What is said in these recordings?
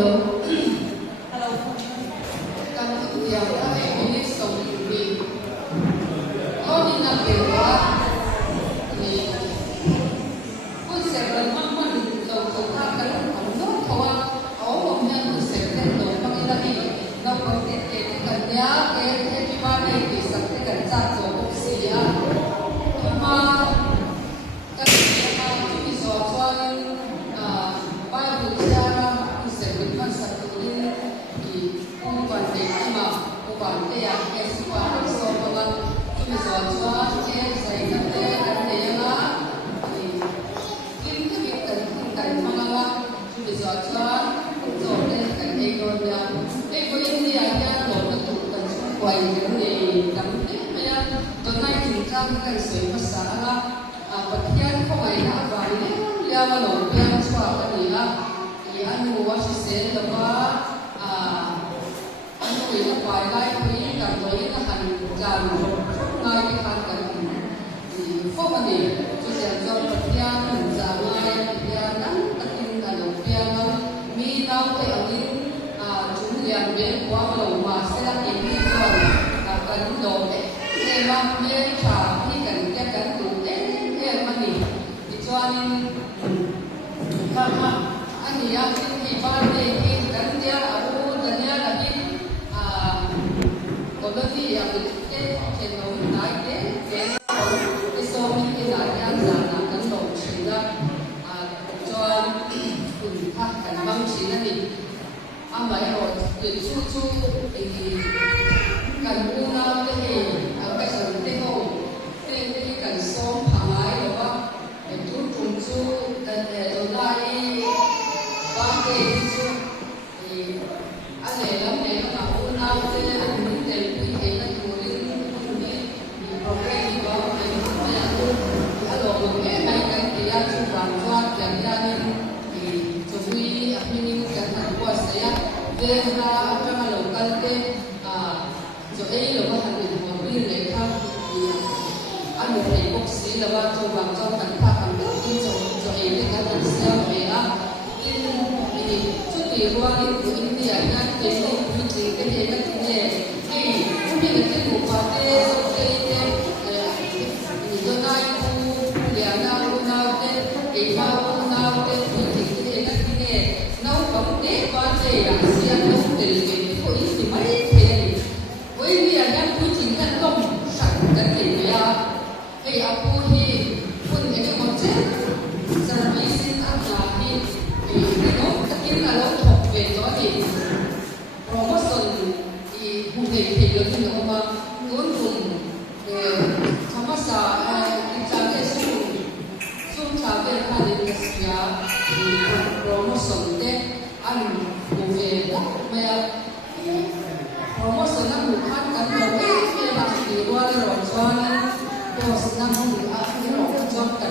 Hãy subscribe cho kênh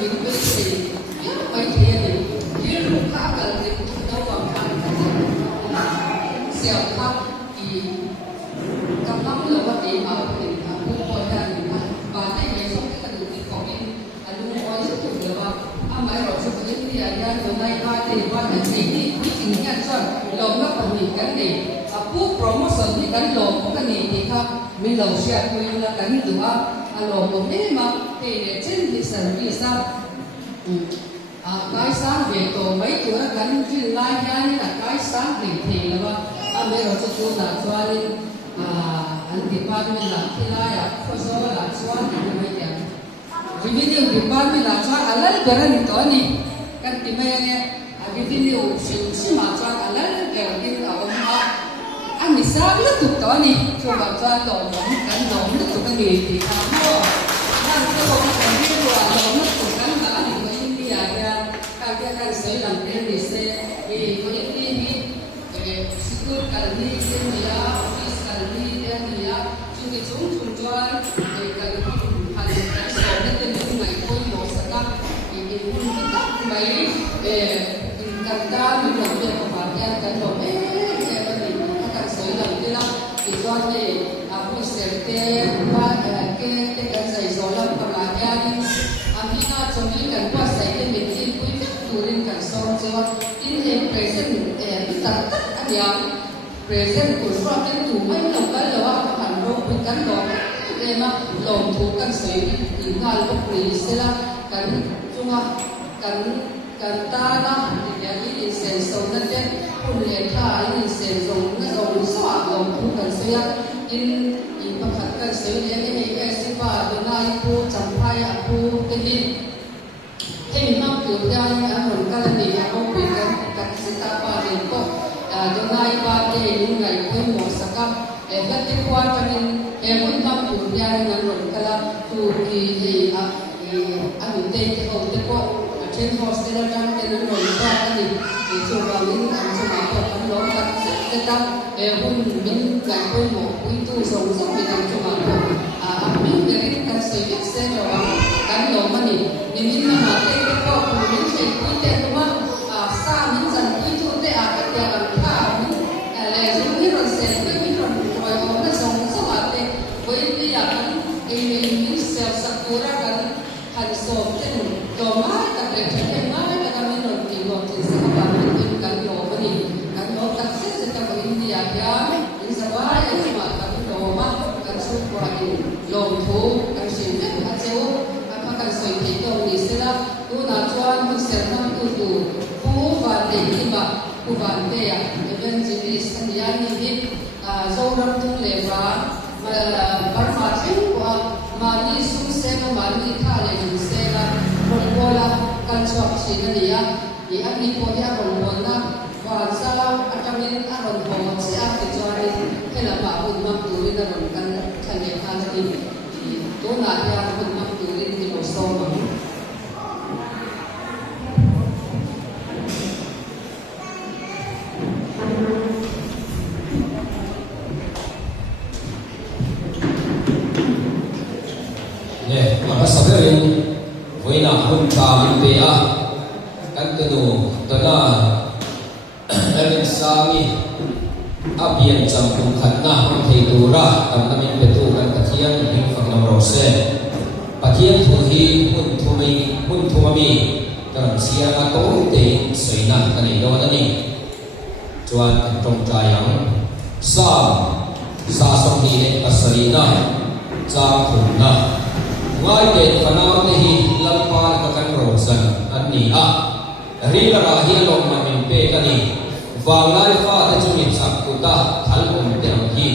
Ghiền Mì Gõ để không bỏ lỡ ผู้เสพติดว่าเกตกันใส่โซลัมกำลังยานี่มีน่าจะมีกันว่าใส่เป็นเด็กที่คุยดูเรื่องกันซ้อนเจ้าอินเห็นเพรสเซนต์ตัดอันยังเพรสเซนต์คุณว่าเป็นถูกไม่หลงกันหรือว่าผ่านโรคเป็นกันหลงมาหลงถูกกันใส่ถึงงานพวกนี้เสียละกันจุงกันตานะอย่างนี้เส้นสมนั่นเองคุณเลี้ยงข้าอินเส้นสมนั่นเราสว่างลงถูกกันเสียอินประคัดกันเสียเลี้ยงให้สิบาทเป็นนายผู้จำพายผู้เป็นดินให้มีมากตัวอย่างเหมือนกันนี่เขาคุยกันกับสิตาปาเรียนก็จะนายบาเตยยังไงเพื่อหมดสักกับก็ที่ว่าจะเป็นมันมากตัวอย่างนั้นเหมือนกันตัวที่อันนี้เตยที่เขาที่ก็เช่นโฮสเทลจังเตยนั้นเหมือนกันนี่ช่วงวันนี้อันช่วงนี้ก็ทำร้องกันแต่กับหุ่นมิ้นไก่เพื่อหมดวิ่งตู้ส่งไปทางช่วงนี้มิ้นเด็กกันเสียเสียระวังกันหลงมันนี่มิ้นมาเตยก็คุณมิ้นใช้คุยแต่ว่าสร้างมิ้นจันคุยทุ่งแต่อาจจะแบบข้าวมิ้นอะไรซึ่งมิ้นเราเสร็จไม่มิ้นเราปล่อยเอาแต่ส่งสวัสดิ์เว้ยที่อยากกันมิ้นเซลสักตัวกันหันศพเช่นตัวไม้กับเด็กเช่นไม้กับมิ้นหนุนตีหนุนตีสักวันมิ้นกันหลงมันนี่กันหลงตัดเส้นจะไปอินเดียกันอินสบายอินสบายกันหลงมากันสุขวันหลงทุกกันสิ่งที่อาจจะกันสวยที่ตรงนี้เสร็จแล้วตัวนักจวนผู้เสพน้ำตัวผู้ฟันเด็กที่บ้าผู้ฟันเดียเป็นจิตวิสัญญาณนี้โซลัมทุ่งเลวาบัตรมาถึงว่ามานี่สุเสพมานี่ท่าเลยสุเสพละคนโบราณกันชอบสิ่งนี้อันนี้พอที่คนโบราณว่าซาอัตมินอารมณ์ของเสียที่จวนให้เราบ้าบุญมาตัวนี้เรากันขันเดียร์ทางนี้ตัวนักยาบุญมาตัวนี้ที่เราซ้อมmaka sabarin wina hun ta min pe a kan tanu tana alin sami abian campung khatna hun thei tura kan namin petu kan pathian hing faknam rose pathian thu hi hun thumami kan sia ma to te soina kan ni do ani chuan tong tayang sa som ni le asarina cha khunna ngai te khanau te hi lampa ka kan rosan anni a rila ra hi lom ma min pe kani wangai fa te chumi sak ku ta thal om te hi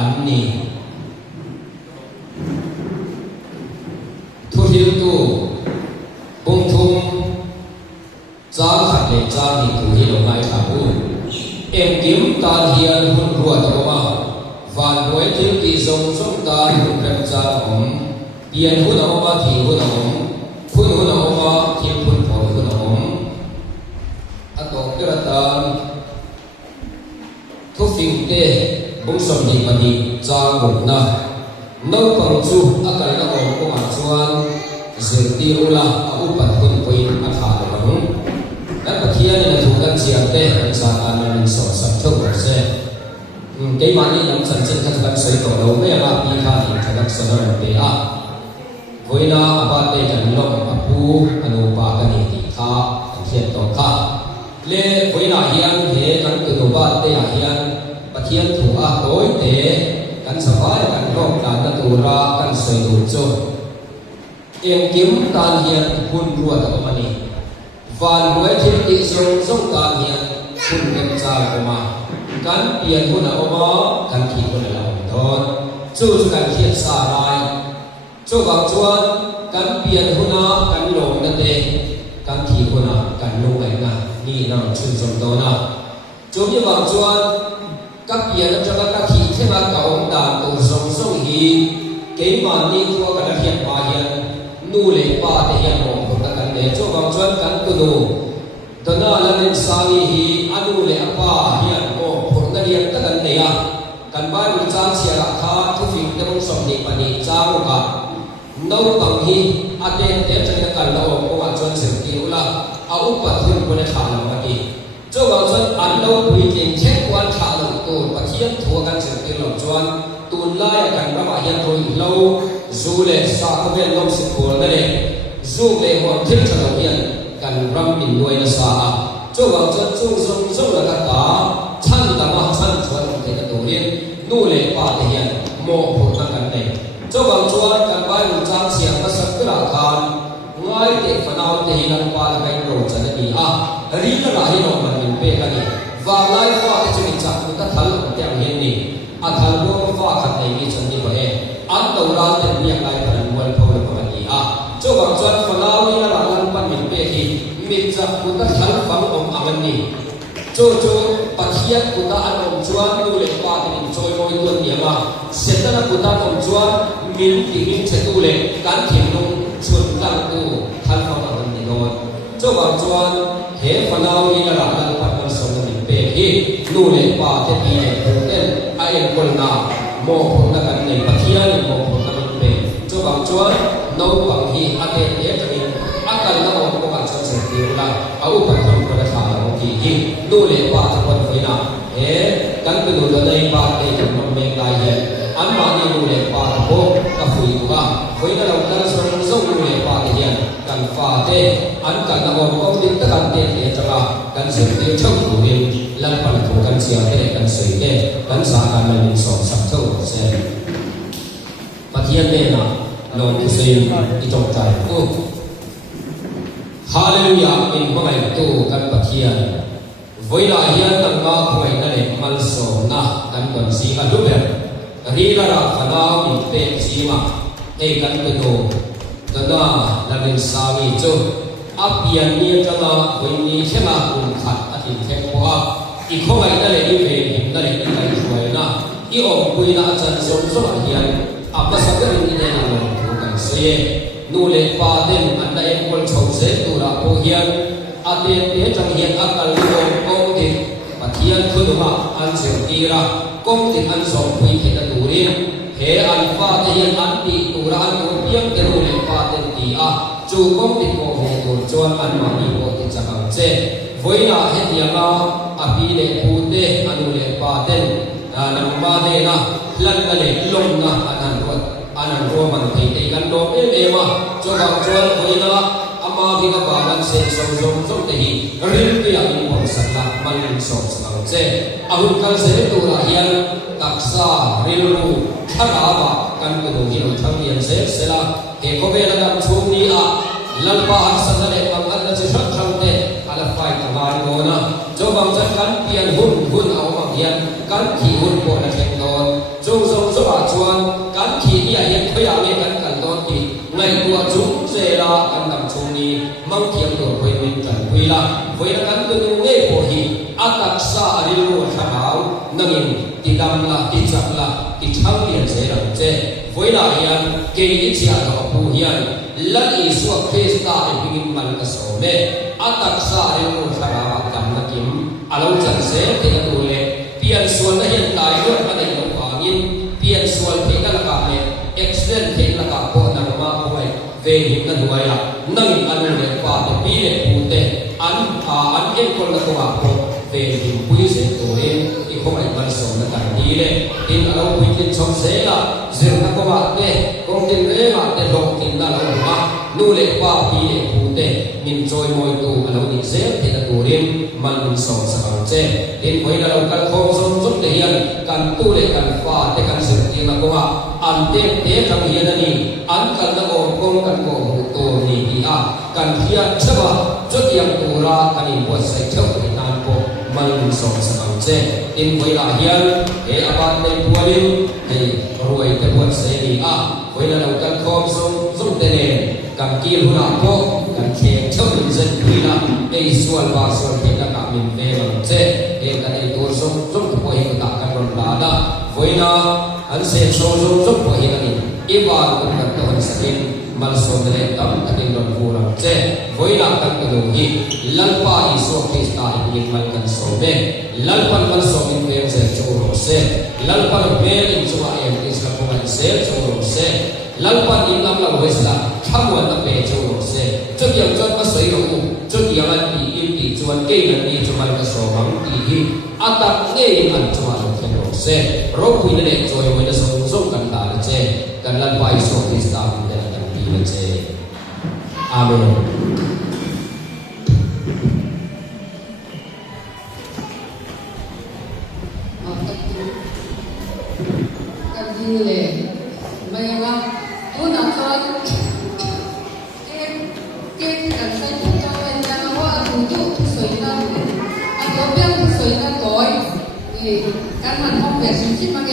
anni thu hil tu bung thum cha khat le cha ni thu hi lo ngai tha bu em kim tan hian hun ruwa to ma van boi til ki zong zong ta hun kan cha om pian hu na ma thi hu na om phun hu na ma thi phun pho hu na om ato keratan thu fing te bung som ni mani cha nguk na no pang chu akal na om ko ma chuan zirti ula a upat hun poin a tha lo bang kan pathian na thu kan chiam te an sa an min so sak thau se ke mani lam chan chen khat kan sei to lo me ma pi kha ni thadak sonar pe a voina abate kan lom apu anu pa kan ni kha an hian to kha le voina hian he kan tu ba te a hian pathian thu a toi te kan sabai kan lom kan ta tu ra kan sei du chu em kim tan hian hun ruwa ta mani van ruai thil ti song song tan hian hun kan cha ko ma kan pian hun a oma kan thi ko la thon chu kan hian sa rai cho bang chuan kan pian huna kan lom na te kan thi huna kan lu ai na ni na chun som do na chu mi bang chuan ka pian cha ka thi the ba ka om dan to som som hi ke ma ni ko ka la hian pa hian nu le pa te hian mo ko ka kan le chu bang chuan kan ku du to na la len sa hi anu le apa hian mo phur na rian ta kan le ya kan ba lu cha sia kha thu fing te mong som ni pa ni cha ro ka no bang hi ate te chana kal lo ko wa chuan se ti ula a upat hun ko le kha lo ma ti cho wa chuan an lo pui king che kwan kha lo to pathian thu kan se ti lo chuan tu ตูนไล่กันระบาดยังตัวเราจูเลสาเวนลมสิโกลนั่นเองจูเลหัวทิ้งฉลองยันกันรำมินด้วยนะสาจูว่าจะจูทรงละกันตาฉันตามาฉันชวนเทนตัวเรียนนู่เลป้าเทียนโมโหนักกันเองจูว่าชวนกันไปรู้จักเสียงภาษากระดานง่ายเด็กฝนเอาเทียนป้าไปโรดจะได้รีนอะไรน้องมันเป็นเป๊ะกันนี่ว่าไล่ฟ้าจะมีจักรตัดทันเตียงเห็นนี่อัฐัลโลกฟ้าขัดในมีฉันนี่ไปอันตัวเราเต็มเมียไล่พันวันพอเลยกันนี่เจ้าบอกจวนฝนเอานี่ละลันปันเป็นเป๊ะที่มีจักรตัดทันฟังองค์อันนี้โจปัจเจียกุตาอันองจวนดูเล็กป้าที่จอยมวยตัวเนี่ยมาเสร็จแล้วกุตาองจวนมินที่มินเสร็จดูเล็กการเขียนลงชวนตั้งตัวทันฟังอันนี้โดนเจ้าบอกจวนเห็นฝนเอานี่ละลันปันมันส่งเป็นเป๊ะที่ดูเล็กป้าที่ดีเด่นไอ้คนน่ะโมโหนักกันในปัจเจียนโมโหนักกันเป็นเจ้าบอกจวนน้องบางทีอาเกตเยอะจังอาการน้องก็มาชนเสียดีละเอาอุปกรณ์คนละทางบางทีดูเลยป้าทุกคนไว้นะกันไปดูเลยป้าเองมันไม่ได้เห็นอันมานี่ดูเลยป้าทุกคนก็คุยกันไว้เราการส่งดูเลยป้าเห็นกันฟ้าเตอันกันน้องก็ดิ้นตะกันเตะจังกันเสียงเดียวช่างดูดิลันปันถูกกันเสียเตะกันสวยเตะกันสากันมันมีสองสับเท่าเส้นปะเทียนเนี่ยนะลงที่สิ่งที่จงใจโอ้ฮาเลลูยาเป็นเมื่อไงตู้กันปะเทียนเวลาเฮียนตั้งมาคอยนั่นเองมันสอนนะกันก่อนสีกันรูปแบบรีระดับขนาดมีเป็นสีมากันไปดูกันนะแล้วเป็นสามีจูอับยันนี้จังนะวันนี้เช่นมาคุณขัดอาทิตย์แค่พออีกข้อไหนนั่นเองที่เป็นนั่นเองที่ใครช่วยนะอีออกคุยนะอาจารย์สอนสอนเฮียนอับมาสักการนี้เนี่ยนะเรากันเสียนู่นเลยป้าเด่นอันใดคนชมเสด็จตัวเราผู้เฮียนอาเดียนเนี่ยจังเฮียนอักกัลโลกองติปะเทียนขึ้นมาอันเสียกีระกองติอันสองคุยเขตตูรินเฮอันฟ้าเทียนอันตีตัวเราอันคนเพียงเกลูเลยป้าเด่นตีจูกองติโมโหตัวจวนอันมามีโมติจังเจไว้นะเฮติยามาอภิเลปูเตอันเลยป้าเด่นนังป้าเด่นะลันเลยลงนะอันนั้นรวมมันที่กันโดเอมาจงจวนไว้นะอามาบิกบามันเสสมสมเตหิริลปิยามิปสัตละมันสมสังเจอาหุกันเสด็จตัวเฮียนตักษาริลรูขณะบากันกระดูกหินทั้งเฮียนเสละเฮโคเบลกันช่วงนี้ลัลปาหัสนาเดกังอันนั้นจะชัดชัดเตอาลไฟทวารโนนะจงบังจัดกันเปลี่ยนหุ่นเอามาเฮียนกันขี่หุ่นโบนักเข่งโดนจงสมสวัสดิ์ชวนกันขี่ที่เฮียนพยายามกันโดนตีในตัวจุงเซรากันนำช่วงนี้มังเทียมตัวคุยมินกันคุยละคุยกันตัวนึงเอโพฮีอาตักษาริโรชาวนั่งอินติดำละติจับละติช่างเปลี่ยนเสรังเจคุยละเฮียนเกย์อิจฉาตัวผู้เฮียนลันอีสวกเฟสตาเอพิมมันกษเมอาตักษาริโรชาวกันนักิมอาลงจันเสเทตัวเลเปลี่ยนส่วนนั้นยันตายด้วยมันในหลงความยินเปลี่ยนส่วนที่กันละกับเมเอ็กซ์เดนที่ละกับพวกนักมาคุยเวหินนั้นไว้ละนั่งอันนั้นเลยป้าแต่ปีเลยพูดเตอันเอ็นคนละตัวพวกเวหินคุยเสร็จตัวเองอีกคนไอ้มันส่งนักการดีเลยที่เราคุยกันชมเสียละเสียงนักว่าเตกองจินเร่มาแต่ลงกินนั่นเรามานู่นเลยป้าปีเลยพูดเตมินจอยมวยตัวเราดิเสียที่ตัวเองมันส่งสังเจที่คุยเราการคงสมเทียนการตู้เลยการฟ้าแต่การเสียที่นักว่าอันเตะทำเฮียนนี่อันกันนักกงกันโกตัวนี้กันเฮียใช่ป่ะจุดยังตัวรากันอีบวชใส่เจ้าในนานโกมันส่งสังเจอินเวลาเฮียนอาบัติในบัวลินรวยแต่บวชเสรีเวลาเราการคงสมเตเนกันกีฬาโกกันเขียนเจ้าดินเซนคุยนะส่วนบาส่วนที่นักการมินเวลเจกันตัวสมตัวเองต่างกันรอนลาดาเวลาอันเสียสมตัวเองนี่อีบาร์กันตัวสกินมันสมเด็จตั้งแต่ในรอนฟูรังเจเวลากันตัวนี้ลัลปาอิสุขิสตาอิมันกันสมเด็จลัลปันมันสมเด็จเซจูโรเซลัลปันเบลอินจูอาเอ็มอิสกับมันเซจูโรเซลัลปันอินอัลลาห์เวสลาทั้งวันนั้นเบจูโรเซจุดยังจุดมาสวยรู้จุดยังอันดีอินดีจวนเกย์นั้นดีจวนกระสอบมังดีอัตักเกย์อันจวนเทโรเซรบวินเดจอยวันสง กันลันไปส่งที่สตาร์เดนกันดีนะเจอาเมนกันดีเลยไม่ว่าผู้นำชนเก่งกันใส่ทุกจังหวะนะว่าผู้ยุสวยงามอันตัวเบี้ยสวยงามก้อยการมันห้องแบบชิมๆมาแก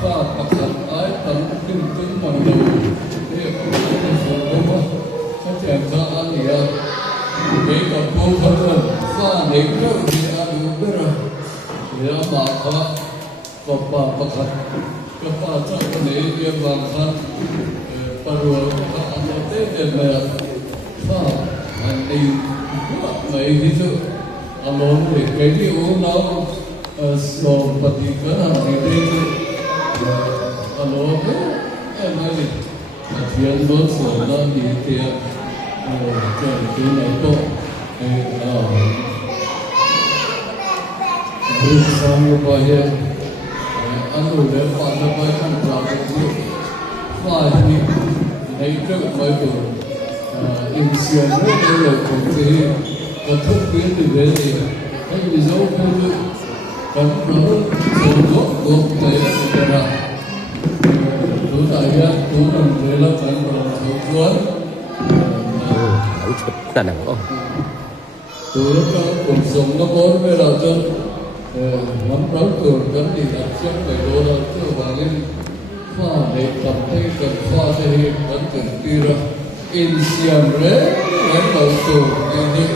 ข้าประคันไอ้ตั้งขึ้นขึ้นมันดูเรียกว่าข้าแจกข้าอันนี้เด็กกับผู้คนข้าเด็กก็มีอายุเท่าไรเดี๋ยวมาข้าก็ป้าประคันก็ป้าเจ้าคนนี้เรียกว่าข้าปรวข้าอันนี้เด็กเลยข้าอันนี้ไม่ที่สุดอารมณ์เด็กไปที่อุ้งน้องสอบปฏิบัติอะไรเด็กอารมณ์ไม่เทียนรถสวนแล้วมีเทียนเจ้าที่ไหนก็บริษัทอยู่ไปอันนู้นเดี๋ยวผ่านไปขั้นตอนที่ฝ่ายนี้ในเรื่องไปดูอินเสียงเรื่องเรื่องของที่กระทบเป็นเรื่องนี้ให้มีโซ่พูดกันเราส่งยกยกไปสิ่งนั้นตัวใหญ่ตัวนั้นเวลาการเราถูกชวนเอาชุดนั่นน่ะตัวก็ผมส่งนักบอลเวลาจนน้ำร้อนเกิดกันที่ดับเชื้อไปโดนเราเชื่อว่าเล่นข้าในทำให้กับข้าจะเห็นกันถึงที่เราอินเสียงเร่และเราตัวนี้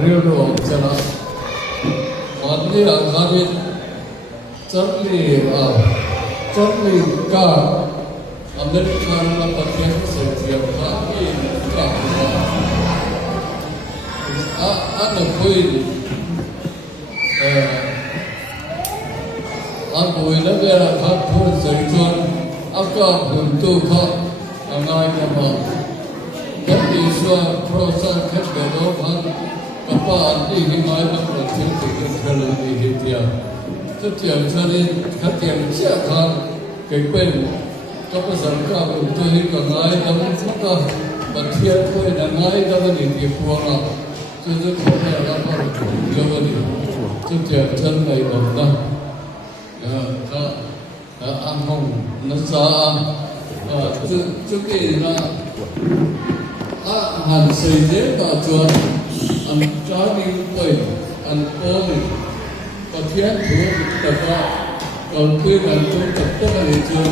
เรียกว่าชนะวันนี้อาคาบินจัดลีกาอเมริกันและประเทศเสียเทียมข้าที่กับอันนั้นคุยอันคุยแล้วเวลาข้าพูดสิ่งที่อากาศหุ่นตัวข้าง่ายกันมากันที่ส่วนโปรเซสขั้นเร็วพันกับป้าอันที่หิมะและประเทศที่กันทะเลที่หิมะจะเทียมชนิดขัดเทียมเชื่อข้าเก่งเป็นก็ประสานกับตัวนี้ก็ง่ายแต่มันก็ประเทศด้วยง่ายแต่มันยิ่งพวกเราจะขอให้เราพอรู้เรื่องนี้จะเทียมชั้นในบ้างนะก็อันห้องนักศึกษาจุดนี้นะหันเสียเด็กต่อจวนอันจ้าดีไปอันโอ้ยประเทศถูกแต่ก็ก่อนคืออันถูกตัดต้นอะไรจวน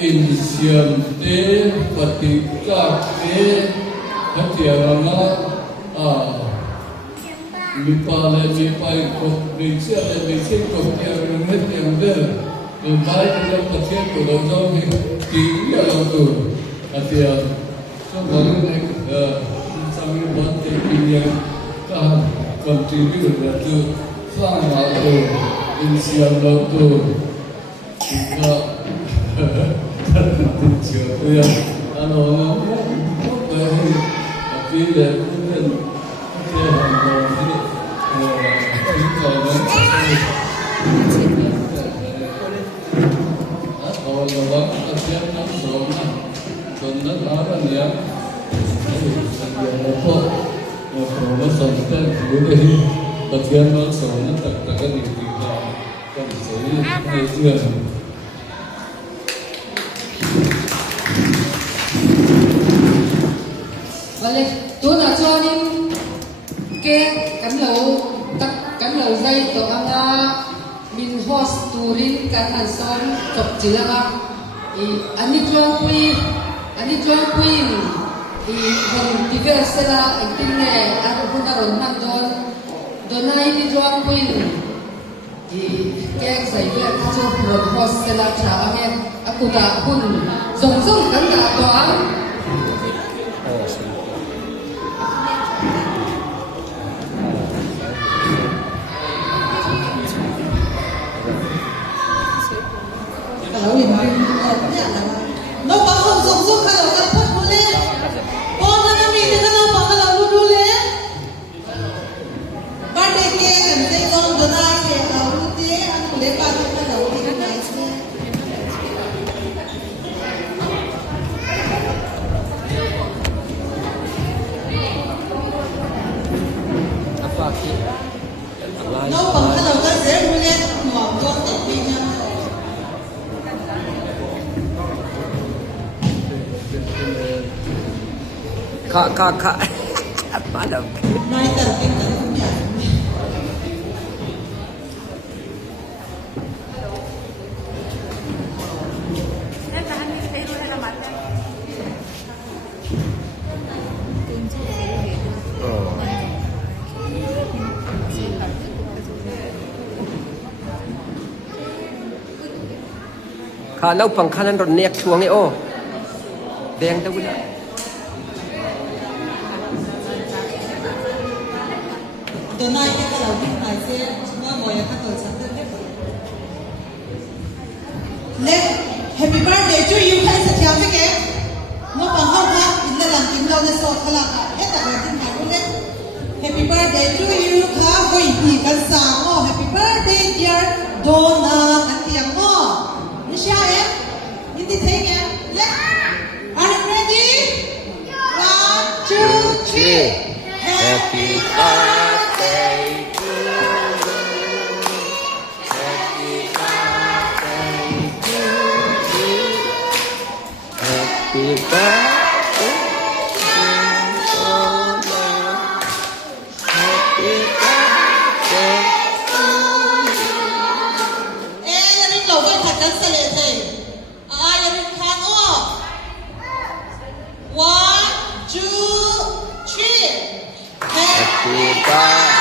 อินเสียมเดปฏิกาเดนักเรียนนะมีปลาเลยมีไปกบมีเชือกเลยมีเชือกกบเดียวยังไม่เต็มเด้อมีไม้ที่เราประเทศของเราต้องมีกี่อย่างตัวอาเดียวช่วงนั้นสามีวันเด็กปีนี้ก็คอนทิวิวเลยตัวสร้างมาตัวอินเสียมเราตัวก็ท่านติดเชื้อตัวอันนั้นก็เลยปีเดียวนั้นเจ้าของเราที่ที่ก่อนนั้นเอาละว่าเจ้านั้นสอนนะสอนนั้นอะไรเนี่ยสัญญาแล้วก็เราสอนแต่ดูได้ปฏิญาณเราสอนนั้นแต่ก็ดีดีกว่าก็สวยในเชื่อVale, tôi đã cho những cái cắn lẩu dây của anh min host touring cắn hàng son chọc chỉ là anh đi chơi quy thì còn đi về sẽ là anh tin này anh cũng đã rồi mang đón này đi chơi quy thì cái giải quyết cho một host sẽ là trả anh aku tak pun zong kan tak doa Kalau ini no pasang zong kalau dapat boleh. Pon kami dengan apa kalau boleh. Pada ke kan saya orang donai ke kalau dia aku lepas kalau ini nice. Apa sih? No pasang kalau saya boleh mau buat tapi Kak. Malam. naik terpintar punya. ขาเล่าปังคันนั้นรถเนียกช่วงนี้โอ้แดงตะวุ้นละ ตัวน้อยแค่เราวิ่งหลายเส้นเมื่อโมยข้าตัวฉันเล็กHappy birthday to you ให้สักอย่างพี่เก๋เมื่อปังเข้าพักกินแล้วหลังกินเราในโซนขลังแค่แต่เราทิ้งหายคนเล็ก Happy birthday to you ค่ะก็อีกทีกันสามอ๋อ Happy birthday dear Donna กันเตียงอ๋อนี่ใช่ไหมยินดีเท่งยังเล็ก Are you ready? 1, 2, 3 Happy birthday to you Happy birthday to you Happy birthday Happy birthday to you อย่าลืมเราไว้ถัดกันเสลเทอย่าลืมทางอ้อ 1, 2, 3 Happy birthday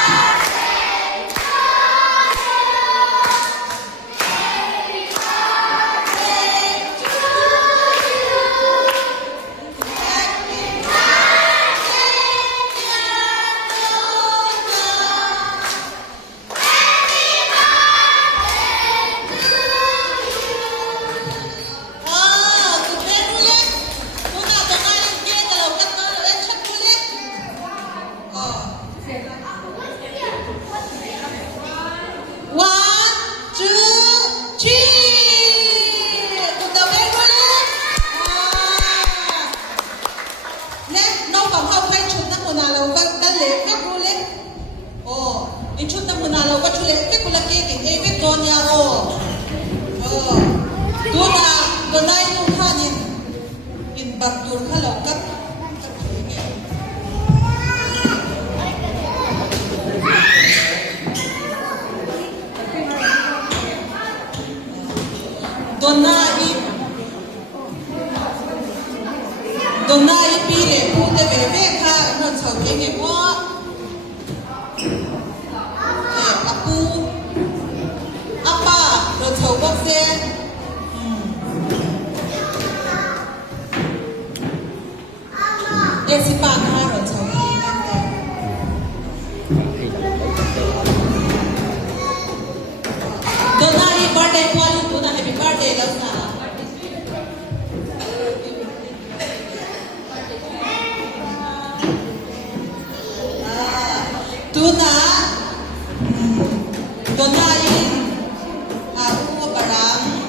ชุดน้ำมันเราก็ชุดเล็กแค่กุลาเกติเอเวตอนยาโอตัวไหนนุ่งท่านินอินบักตูนข้าเรากับตัวหน้าอีปีเล็กพูดแต่แบบแม่ค่ะนอนเฉาเองไงพ่อApa, rồi thầu bác xe Em xin bạn ha rồi thầu đi ngăn đây Dona hi birthday quali Dona happy birthday lâu na Dona hi Aku barang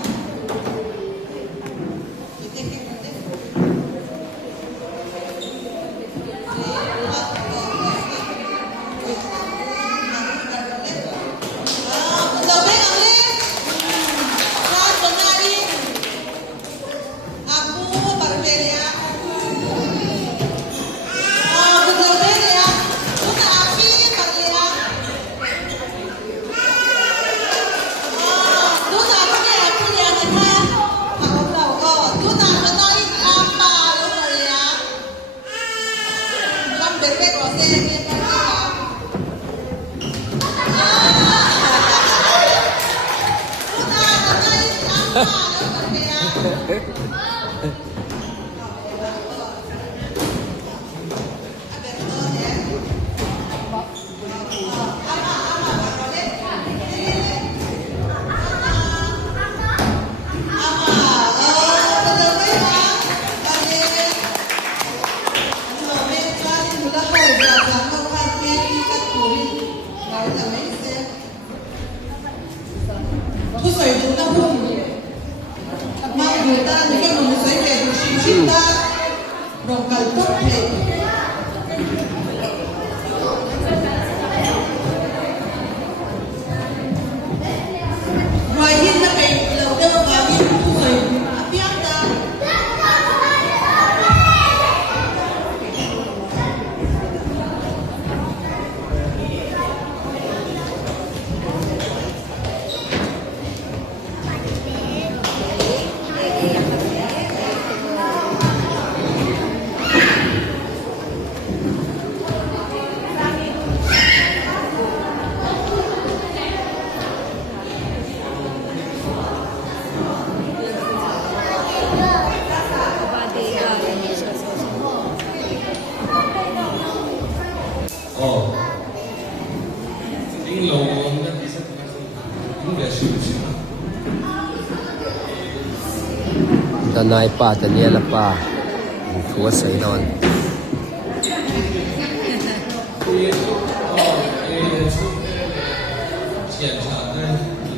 tanai pa tania la pa thua sei don hiện trạng đây thì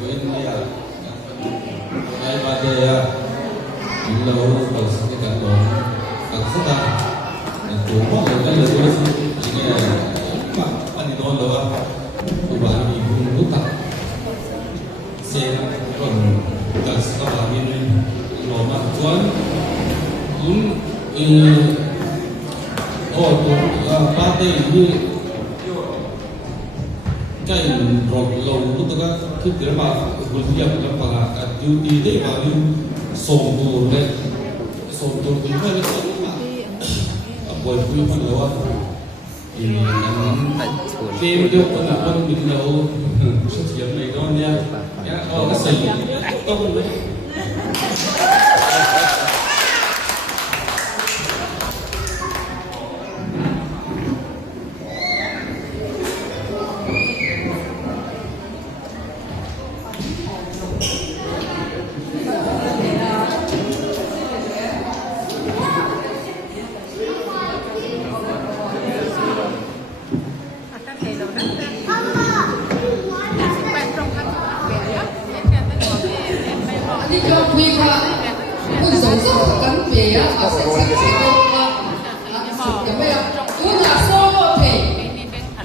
với nhà đây ba đây à lâu đầu sang cái cán bộ càng phức tạp chủ mong là cái lời nói chỉ nghe bạn anh đi đón đâu của bạn thì cũng phức tạp xe còn càng các bạn bên lò mặt chuan cũng ba đây như cái rộp lâu lúc đó khi tới mà buổi chiều là bà duty đấy bà đi送đồ cũng phải là xong mà buổi vui phần đầu thì khi mà điều con là con mình đâu xuất hiện này đó nha cái sợi tông đấyนี่ก็คุยค่ะคุณสงสารกันเปียอาเซ็นเซ็นเซ็นว่ายังไม่เอาตัวน่ะโซโล่เท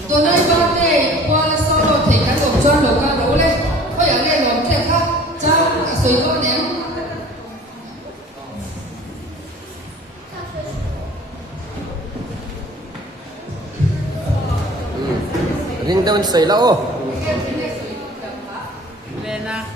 ตัวนั้นบ้านเนี่ยว่าแล้วโซโล่เทกันผมชอบดูกันรู้เลยเพราะอย่างนี้ผมเทค่ะจ้าสวยกว่าเนี่ย ring down sei la o Lena.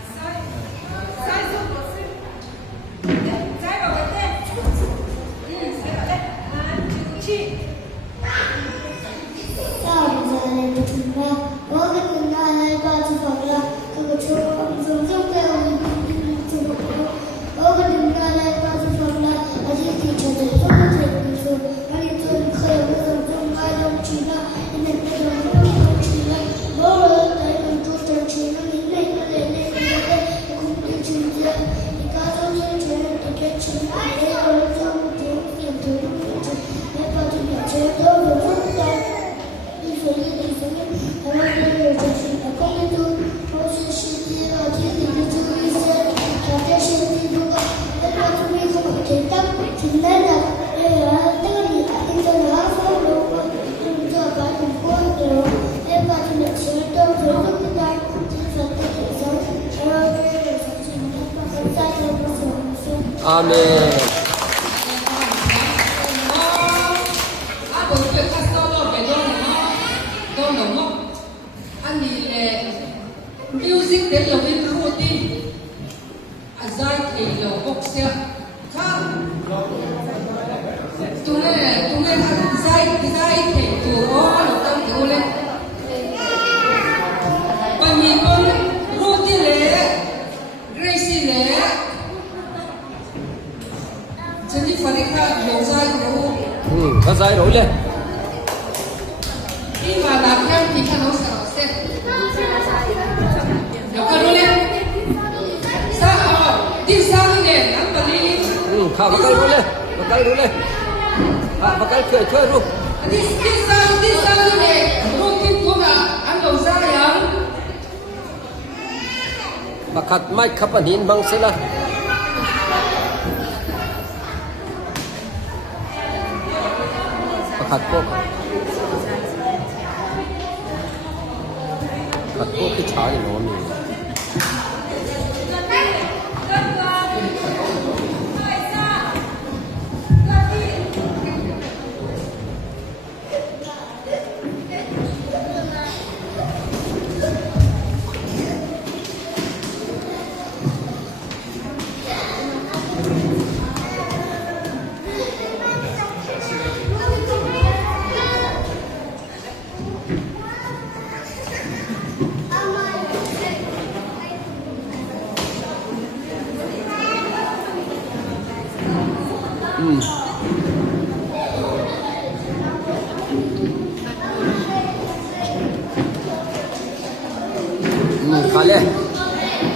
amen music đến lâu in routine giải thì lâu bốc xe khác tụi này giải thì tụi nó là tâm tụi lên và nhìn con routine lệ Gracie lệ chân đi phải khác lâu giải rồi có giải rồi lên khi mà làm theo thì khả năng sẽ khao bakal boleh bakal chơi luôn đi sang này routine của anh đầu ra yang bakat mai kapanin bang sila bakat po cái trái này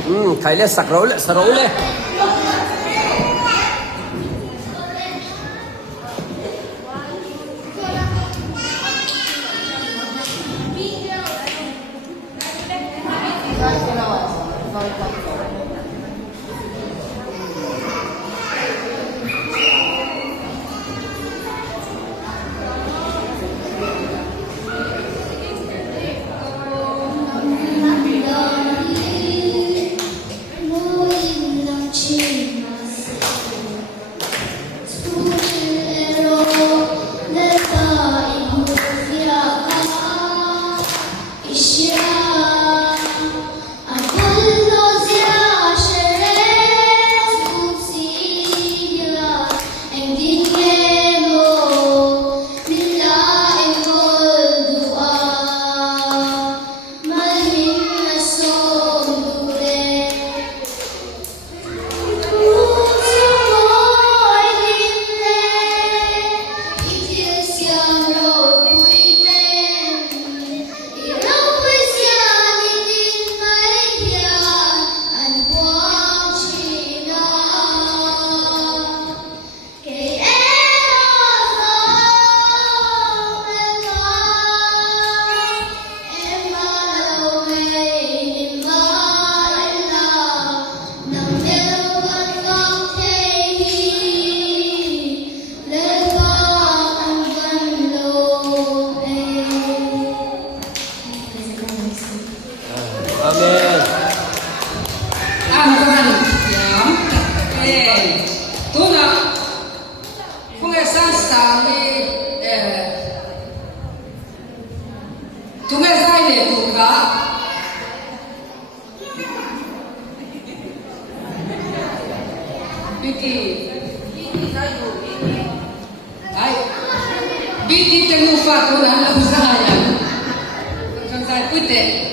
nó mình khai lên sặc rối lên Biti tengo fatto una lausaglia. Non sai, poi te